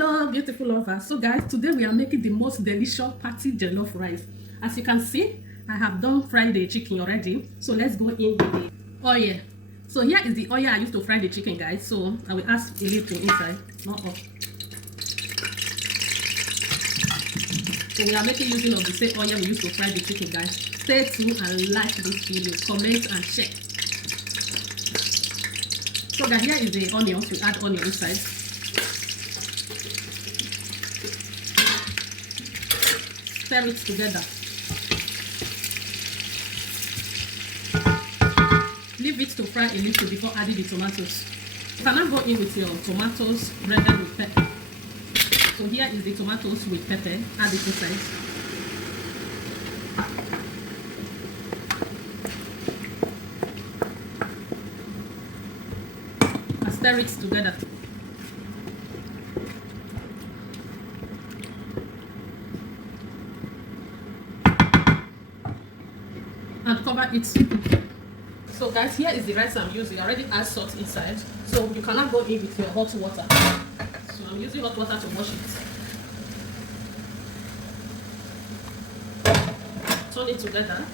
Hello beautiful lovers. So guys, today we are making the most delicious party jollof rice. As you can see, I have done fried the chicken already, so let's go in with the oil. So here is the oil I used to fry the chicken, guys. So I will add a little inside, not up. So we are making using of the same oil we used to fry the chicken, guys. Stay tuned and like this video, comment and share. So guys, here is the onions. We add onion inside. Stir it together. Leave it to fry a little before adding the tomatoes. You cannot go in with your tomatoes rendered with pepper. So here is the tomatoes with pepper. Add it inside. And stir it together. And cover it. So guys, here is the rice I'm using. I already add salt inside, so you cannot go in with your hot water. So I'm using hot water to wash it. Turn it together.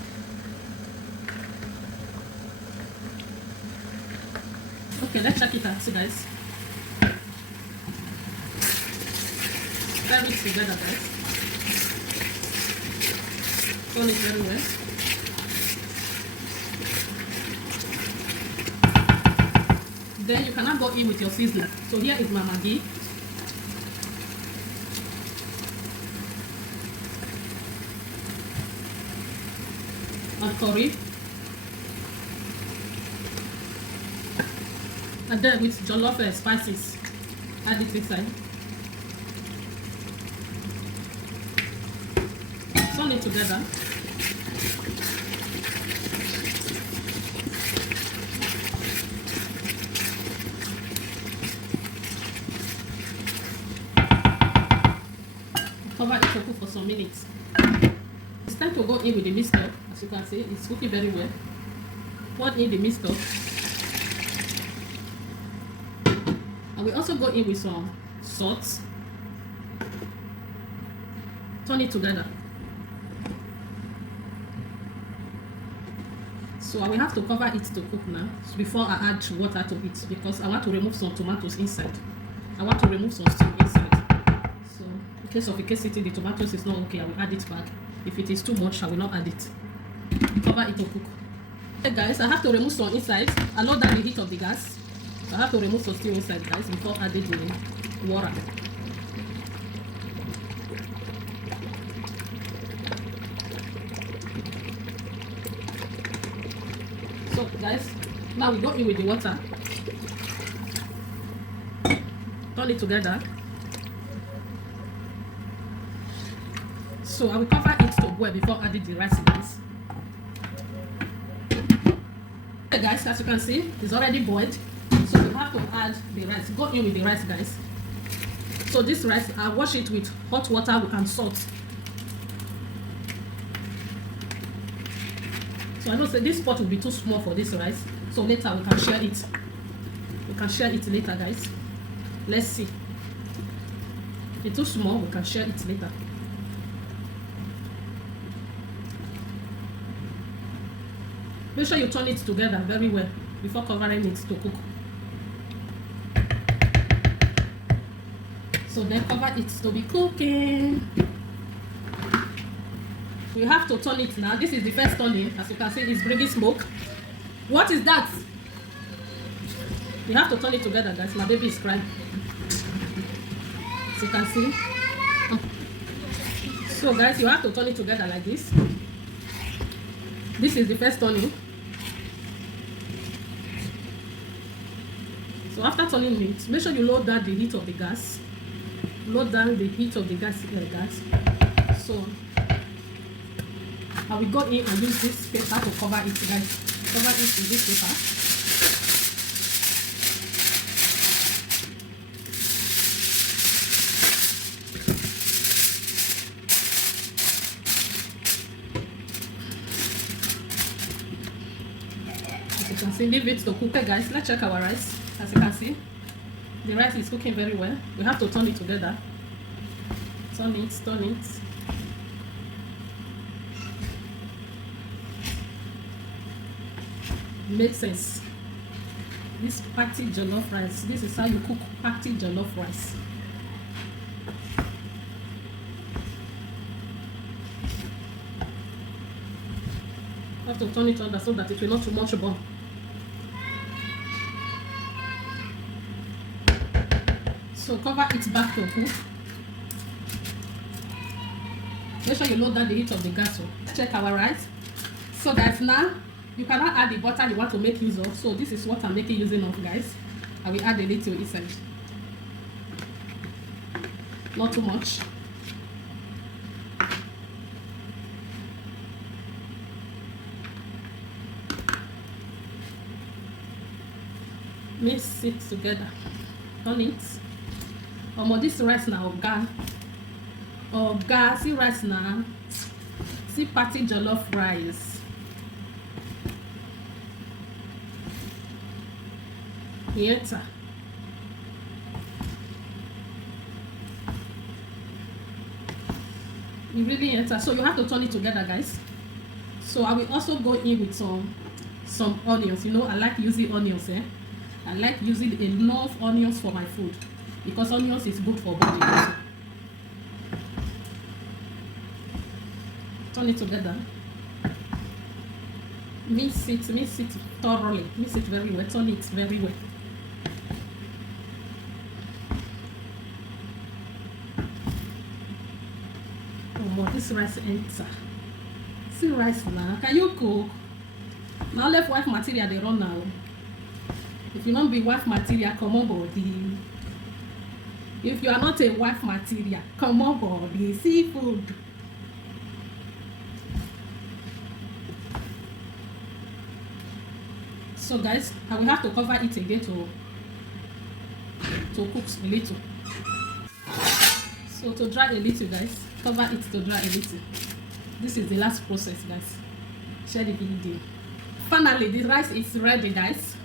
Okay, let's check it out, see guys. Stir it together, guys. Turn it very well. Then you cannot go in with your seasoning. So here is my Maggi. And curry. And then with jollof spices. Add it inside. Turn it together. Cover it to cook for some minutes. It's time to go in with the mixture. As you can see, it's cooking very well. Pour in the mixture. And we also go in with some salt. Turn it together. So I will have to cover it to cook now before I add water to it, because I want to remove some tomatoes inside. I want to remove some steam inside. In case the tomatoes is not okay, I will add it back. If it is too much, I will not add it. Cover it to cook. Okay guys, I have to remove some inside. I lower down the heat of the gas. I have to remove some steam inside, guys, before adding the water. So guys, now we go in with the water. Turn it together. So I will cover it to boil before adding the rice, guys. Okay guys, as you can see, it's already boiled. So we have to add the rice. Go in with the rice, guys. So this rice, I wash it with hot water and salt. So I know say this pot will be too small for this rice. So later we can share it. We can share it later, guys. Let's see. If it's too small, we can share it later. Make sure you turn it together very well before covering it to cook. So then cover it to be cooking. We have to turn it now. This is the first turning. As you can see, it's bringing smoke. What is that? You have to turn it together, guys. My baby is crying. As you can see. So guys, you have to turn it together like this. This is the first turning. So after turning it, make sure you lower down the heat of the gas. Lower down the heat of the gas. So I will go in and use this paper to cover it, guys. Cover it with this paper. As you can see, leave it to cook. Okay guys, let's check our rice. As you can see, The rice is cooking very well. We have to turn it together. Turn it, turn it. Makes sense. This party jollof rice. This is how you cook party jollof rice. You have to turn it under so that it will not too much burn. So cover it back to cook. Make sure you load down the heat of the gas. Check our rice. So that now you cannot add the butter you want to make use of. So this is what I'm making using of, guys. I will add a little inside. Not too much. Mix it together. On it. This rice now, oga, see rice now. See party jollof rice. Enter. You really enter. So you have to turn it together, guys. So I will also go in with some onions. You know, I like using onions. I like using enough onions for my food because onions is good for body also. Turn it together. Mix it thoroughly. Mix it very well. Turn it very well. This rice enter. See rice now. Can you cook? Now left wife material they run now. If you don't be wife material, come on body. If you are not a wife material, come on body. Seafood. So guys, I will have to cover it again to cook a little. So to dry a little, guys. Cover it to dry a little. This is the last process, guys. Share the video. Finally, the rice is ready, guys.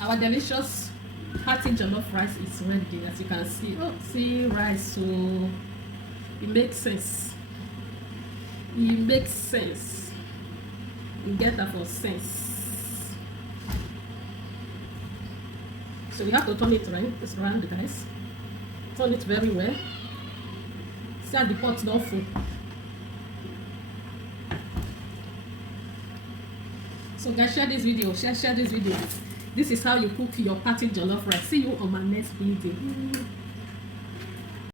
Our delicious hearty jollof rice is ready, as you can see. Oh, see rice, so it makes sense. It makes sense. You get that for sense. So you have to turn it right. It's round, guys. Turn it very well. See how the pot not full. So guys, share this video. Share this video. This is how you cook your party jollof rice. See you on my next video.